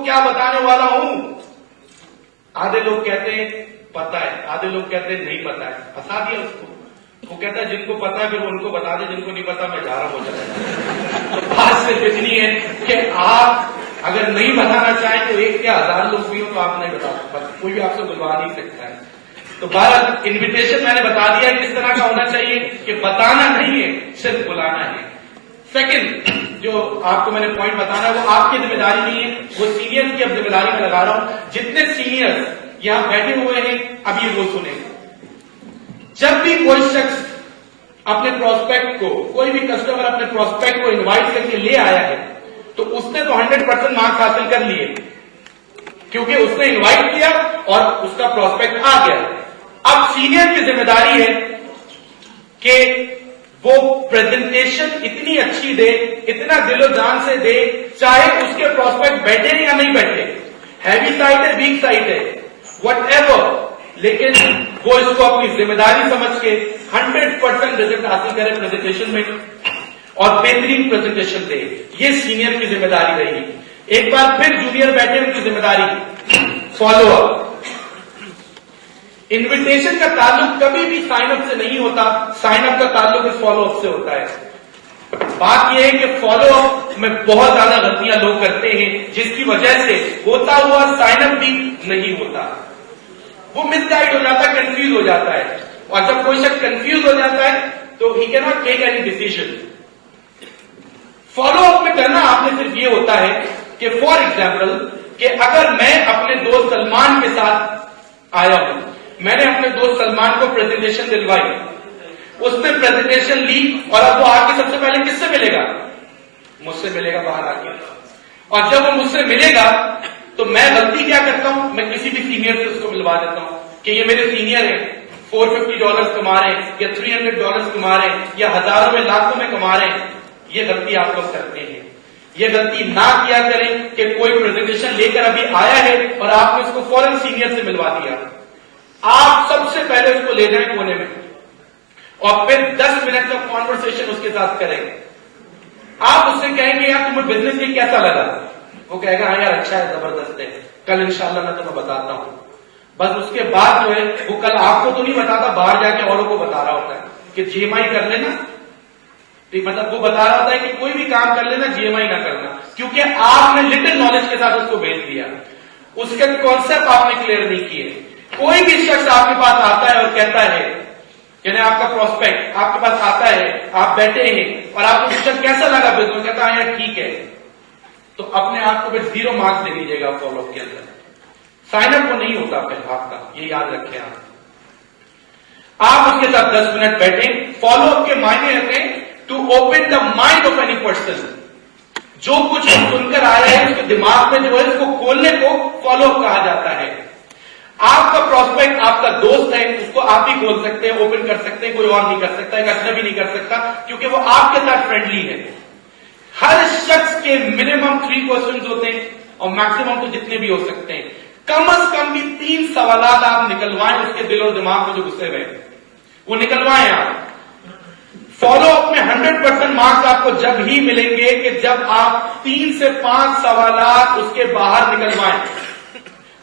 کو کیا بتانے والا ہوں. آدھے لوگ کہتے ہیں پتا ہے, آدھے لوگ کہتے ہیں نہیں پتا ہے. پھنسا دیا اس کو. وہ کہتا ہے جن کو پتا ہے پھر ان کو بتا دے, جن کو نہیں پتا میں جا رہا ہوں چلا جائے. تو بات صرف اتنی ہے کہ آپ اگر نہیں بتانا چاہیں تو 1 یا 1000 لوگ بھی ہو تو آپ نہیں بتا سکتے, کوئی بھی آپ سے بلوا نہیں سکتا ہے. تو بہرحال انویٹیشن میں نے بتا دیا کس طرح کا ہونا چاہیے کہ بتانا نہیں ہے, صرف بلانا ہے. سیکنڈ جو آپ کو میں نے پوائنٹ بتانا ہے وہ آپ کی ذمہ داری نہیں ہے, وہ سینئر کی اب ذمہ داری میں لگا رہا ہوں. جتنے سینئر یہاں بیٹھے ہوئے ہیں اب یہ وہ سنیں, جب بھی کوئی شخص اپنے پروسپیکٹ کو, کوئی بھی کسٹمر اپنے پروسپیکٹ کو انوائٹ کر کے لے آیا ہے تو اس نے تو 100% مارکس حاصل کر لیے کیونکہ اس نے انوائٹ کیا اور اس کا پروسپیکٹ آ گیا. اب سینئر کی ذمہ داری ہے کہ وہ پریزنٹیشن اتنی اچھی دے, اتنا دل و جان سے دے, چاہے اس کے پروسپیکٹ بیٹھے یا نہیں بیٹھے, ہیوی سائٹ ہے ویک سائٹ ہے وٹ ایور, لیکن وہ اس کو اپنی ذمہ داری سمجھ کے 100% رزلٹ حاصل کرے پریزنٹیشن میں اور بہترین پریزنٹیشن دے. یہ سینئر کی ذمہ داری رہی. ایک بار پھر جونیئر بیٹھے ان کی ذمہ داری فالو اپ. انویٹیشن کا تعلق کبھی بھی سائن اپ سے نہیں ہوتا, سائن اپ کا تعلق اس فالو اپ سے ہوتا ہے. بات یہ ہے کہ فالو اپ میں بہت زیادہ غلطیاں لوگ کرتے ہیں جس کی وجہ سے ہوتا ہوا سائن اپ بھی نہیں ہوتا. وہ مس گائڈ ہو جاتا ہے, کنفیوز ہو جاتا ہے, اور جب کوئی شخص کنفیوز ہو جاتا ہے تو he can not take any decision. Follow up میں کرنا آپ نے صرف یہ ہوتا ہے کہ فار ایگزامپل کہ اگر میں اپنے دوست سلمان کے ساتھ آیا ہوں, میں نے اپنے دوست سلمان کو پریزنٹیشن دلوائی, اس نے پریزنٹیشن لی اور اب وہ آ کے سب سے پہلے کس سے ملے گا؟ مجھ سے ملے گا باہر آ کے. اور جب وہ مجھ سے ملے گا تو میں غلطی کیا کرتا ہوں, میں کسی بھی سینئر سے اس کو ملوا دیتا ہوں کہ یہ میرے سینئر ہیں, $450 کما رہے ہیں یا $300 کما رہے ہیں یا ہزاروں میں لاکھوں میں کما رہے ہیں. یہ غلطی آپ لوگ کرتے ہیں. یہ غلطی نہ کیا کریں کہ کوئی پریزنٹیشن لے کر ابھی آیا ہے اور آپ نے اس کو فوراً سینئر سے ملوا دیا. آپ سب سے پہلے اس کو لے جائیں کونے میں اور پھر 10 منٹ کا کانورسیشن اس کے ساتھ کریں. آپ اس سے کہیں گے یار تمہیں بزنس یہ کیسا لگا؟ وہ کہے گا ہاں یار اچھا ہے, زبردست ہے, کل انشاءاللہ میں تمہیں بتاتا ہوں. بس اس کے بعد جو ہے وہ کل آپ کو تو نہیں بتاتا, باہر جا کے اوروں کو بتا رہا ہوتا ہے کہ جی ایم آئی کر لینا. مطلب وہ بتا رہا ہوتا ہے کہ کوئی بھی کام کر لینا, جی ایم آئی نہ کرنا, کیونکہ آپ نے لٹل نالج کے ساتھ اس کو بھیج دیا, اس کا کانسیپٹ آپ نے کلیئر نہیں کیے. کوئی بھی شخص آپ کے پاس آتا ہے اور کہتا ہے, یعنی آپ کا پروسپیکٹ آپ کے پاس آتا ہے, آپ بیٹھے ہیں اور آپ کو پوچھا کیسا لگا بزنس, کہتا ہے یار ٹھیک ہے, تو اپنے آپ کو پھر 0 مارکس دے دیجیے گا فالو اپ کے اندر. سائن اپ کو نہیں ہوتا پھر آپ کا, یہ یاد رکھیں. آپ اس کے ساتھ 10 منٹ بیٹھیں. فالو اپ کے معنی رکھیں to open the mind of any person. جو کچھ سن کر آیا ہے اس کے دماغ میں جو ہے اس کو کھولنے کو فالو اپ کہا جاتا ہے. آپ کا پروسپیکٹ آپ کا دوست ہے, اس کو آپ ہی کھول سکتے ہیں, اوپن کر سکتے ہیں, کوئی اور نہیں کر سکتا, ایک اجنبی نہیں کر سکتا, کیونکہ وہ آپ کے ساتھ فرینڈلی ہے. ہر شخص کے منیمم 3 کوسچنز ہوتے ہیں اور میکسیمم تو جتنے بھی ہو سکتے ہیں. کم از کم بھی 3 سوالات آپ نکلوائیں اس کے دل اور دماغ میں جو گھسے ہوئے وہ نکلوائیں آپ. فالو اپ میں 100% مارکس آپ کو جب ہی ملیں گے کہ جب آپ 3 سے 5 سوالات اس کے باہر نکلوائیں.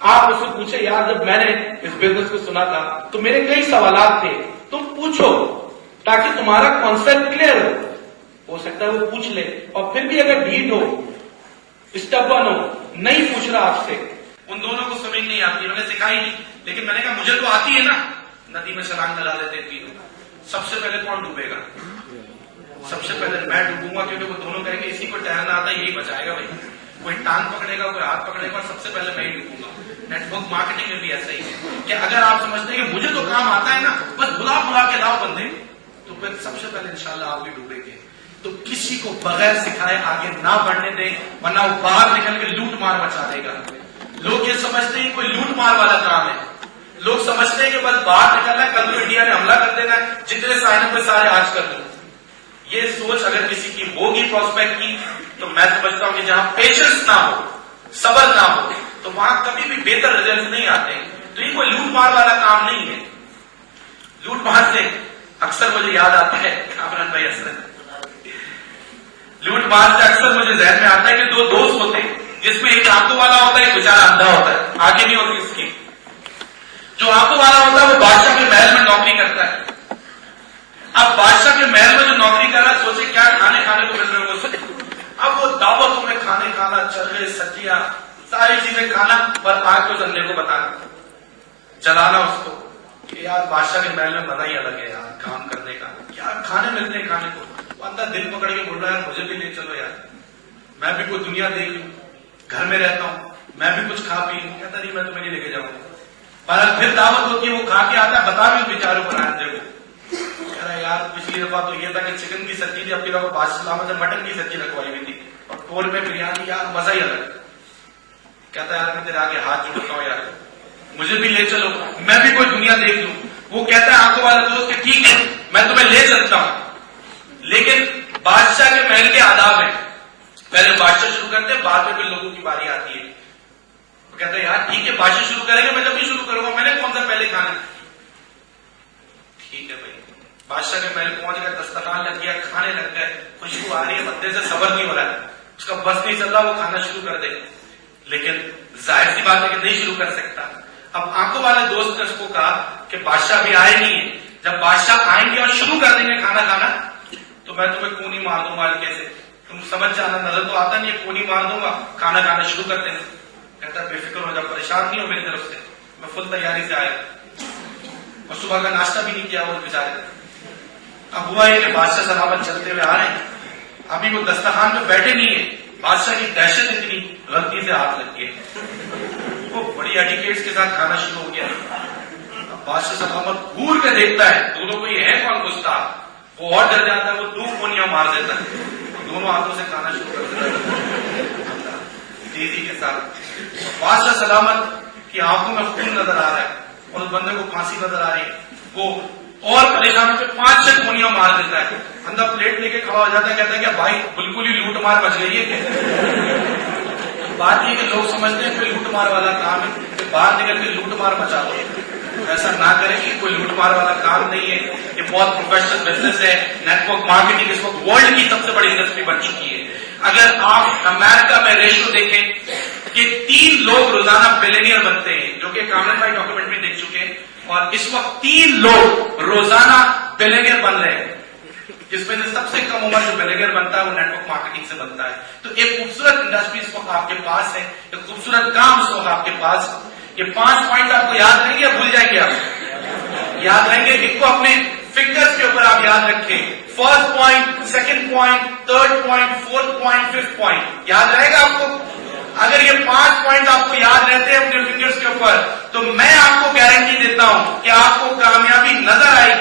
آپ اس سے پوچھے یار جب میں نے اس بزنس کو سنا تھا تو میرے کئی سوالات تھے, تم پوچھو تاکہ تمہارا کانسیپٹ کلیئر ہو سکتا ہے وہ پوچھ لے, اور پھر بھی اگر ڈھیٹ ہو, اسٹبن ہو, نہیں پوچھ رہا آپ سے, ان دونوں کو سمجھ نہیں آتی, انہوں نے سکھائی نہیں, لیکن میں نے کہا مجھے تو آتی ہے نا, ندی میں چھلانگ لگا دیتے تینوں. سب سے پہلے کون ڈوبے گا؟ سب سے پہلے میں ڈوبوں گا, کیونکہ وہ دونوں کہیں گے اسی کو تیرنا آتا ہے یہی بچائے گا بھائی. کوئی ٹانگ پکڑے گا, کوئی ہاتھ پکڑے گا, سب سے پہلے میں ہی ڈوبوں گا. نیٹ ورک مارکیٹنگ میں بھی ایسا ہی ہے کہ اگر آپ سمجھتے ہیں کہ مجھے تو کام آتا ہے نا, بس بلا کے لاؤ بندے, تو پھر سب سے پہلے انشاءاللہ آپ بھی ڈوبیں گے. تو کسی کو بغیر سکھائے آگے نہ بڑھنے دیں, ورنہ وہ باہر نکل کے لوٹ مار مچا دے گا. لوگ یہ سمجھتے ہیں کوئی لوٹ مار والا کام ہے, لوگ سمجھتے ہیں کہ بس باہر نکلنا ہے, کل تو انڈیا نے حملہ کر دینا ہے, جتنے سائن اپ سارے آج کر دوں. یہ سوچ اگر کسی کی ہوگی پروسپیکٹ کی, تو میں سمجھتا ہوں کہ جہاں پیشنس نہ ہو, صبر نہ ہو, تو وہاں کبھی بھی بہتر ریزلٹ نہیں آتے. تو یہ کوئی لوٹ مار والا کام نہیں ہے. لوٹ مار سے اکثر مجھے یاد آتا ہے کامران بھائی, لوٹ مار سے اکثر مجھے ذہن میں آتا ہے کہ 2 دوست ہوتے ہیں, جس میں ایک آپ کو آنکھوں والا ہوتا ہے بیچارہ اندھا ہوتا ہے, آگے نہیں ہوتی اس کی. جو آنکھوں والا ہوتا ہے وہ بادشاہ کے محل میں نوکری کرتا ہے. اب بادشاہ کے محل میں جو نوکری کر رہا ہے سوچے کیا کھانے کو مل رہے ہو. اب وہ دعوتوں میں کھانے کھانا, چلے سبزیاں ساری چیزیں کھانا, پر آگ کو اندھے کو بتانا, جلانا اس کو کہ یار بادشاہ کے محل میں مزہ ہی الگ ہے یار کام کرنے کا, کیا کھانے ملتے ہیں کھانے کو. اندر دل پکڑ کے بول رہا ہے مجھے بھی لے چلو یار, میں بھی کوئی دنیا دیکھ لوں, گھر میں رہتا ہوں, میں بھی کچھ کھا پی لوں. کہتا نہیں میں تمہیں نہیں لے کے جاؤں گا. پر پھر دعوت ہوتی ہے, وہ کھا کے آتا ہے, بتا بھی بیچاروں کو آندھے کو, کہہ رہا یار پچھلی دفعہ تو یہ تھا کہ چکن کی سبزی تھی, اب کی دفعہ بادشاہ سلامت سے مٹن کی سبزی رکھوائی ہوئی تھی, اور پول میں بریانی, یار مزہ ہی الگ. کہتا ہے یار میں تیرے آگے ہاتھ جوڑتا ہوں یار, مجھے بھی لے چلو, میں بھی کوئی دنیا دیکھ لوں. وہ کہتا ہے آنکھوں والا دوست کہ ٹھیک ہے میں تمہیں لے چلتا ہوں, لیکن بادشاہ کے محل کے آداب ہیں, پہلے بادشاہ شروع کرتے ہیں, بعد میں پھر لوگوں کی باری آتی ہے. وہ کہتا ہے یار ٹھیک ہے بادشاہ شروع کریں گے, میں جب بھی شروع کروں گا, میں نے کون سا پہلے کھانا. ٹھیک ہے بھائی, بادشاہ کے محل پہنچ گئے, دسترخوان لگ گیا, کھانے لگ گئے, خوشبو آ رہی ہے, بندے سے صبر نہیں ہو رہا ہے, اس کا بس نہیں چل رہا, وہ کھانا شروع کر دے. لیکن ظاہر سی بات ہے کہ نہیں شروع کر سکتا. اب آنکھوں والے دوست نے اس کو کہا کہ بادشاہ بھی آئے نہیں ہے, جب بادشاہ آئیں گے اور شروع کر دیں گے کھانا کھانا تو میں تمہیں کونی مار دوں گا ہلکے سے, تم سمجھ جانا, نظر تو آتا نہیں ہے, کونی مار دوں گا, کھانا کھانا شروع کر دینا. کہتا بے فکر ہو جا, پریشان نہیں ہو میری طرف سے, میں فل تیاری سے آیا, اور صبح کا ناشتہ بھی نہیں کیا وہ بیچارے. اب ہوا ہے کہ بادشاہ سلامت چلتے ہوئے آ رہے ہیں, ابھی وہ دسترخوان پہ بیٹھے نہیں ہیں, بادشاہ کی دہشت اتنی, غلطی سے ہاتھ لگ گیا, وہ بڑی ایٹیکیٹس کے ساتھ کھانا شروع ہو گیا. اب بادشاہ سلامت گور کے دیکھتا ہے دونوں کو, یہ ہے کون گستاخ, وہ اور ڈر جاتا ہے, وہ 2 کونیاں مار دیتا ہے, دونوں ہاتھوں سے کھانا شروع کر دیتا ہے تیزی کے ساتھ. بادشاہ سلامت کی آنکھوں میں خون نظر آ رہا ہے, اور اس بندے کو پھانسی نظر آ رہی ہے, وہ اور پریشان ہو کے 5-6 کونیاں مار دیتا ہے. اندر پلیٹ لے کے کھڑا ہو جاتا ہے, کہتا ہے کہ بھائی بالکل ہی لوٹ مار مچ گئی ہے. بات یہ کہ لوگ سمجھتے ہیں کوئی لوٹ مار والا کام ہے, کہ باہر نکل کے لوٹ مار مچا دو. ایسا نہ کریں کہ کوئی لوٹ مار والا کام نہیں ہے, یہ بہت پروفیشنل بزنس ہے. نیٹ ورک مارکیٹنگ اس وقت ورلڈ کی سب سے بڑی انڈسٹری بن چکی ہے. اگر آپ امریکہ میں ریشو دیکھیں کہ 3 لوگ روزانہ بلینئر بنتے ہیں, جو کہ کامن بھائی ڈاکومنٹ میں دیکھ چکے ہیں, اور اس وقت 3 لوگ روزانہ بلینئر بن رہے ہیں, جس میں سے سب سے کم عمر جو بلینئر بنتا ہے وہ نیٹ ورک مارکیٹنگ سے بنتا ہے. تو ایک خوبصورت انڈسٹری اس وقت آپ کے پاس ہے, ایک خوبصورت کام اس وقت آپ کے پاس. یہ 5 پوائنٹ آپ کو یاد رہیں گے یا بھول جائیں گے؟ آپ یاد رہیں گے, ان کو اپنے فنگرز کے اوپر آپ یاد رکھیں. First point, second point, third point, fourth point, fifth point, یاد رہے گا آپ کو؟ اگر یہ 5 پوائنٹ آپ کو یاد رہتے ہیں اپنے فنگرز کے اوپر, تو میں آپ کو گارنٹی دیتا ہوں کہ آپ کو کامیابی نظر آئے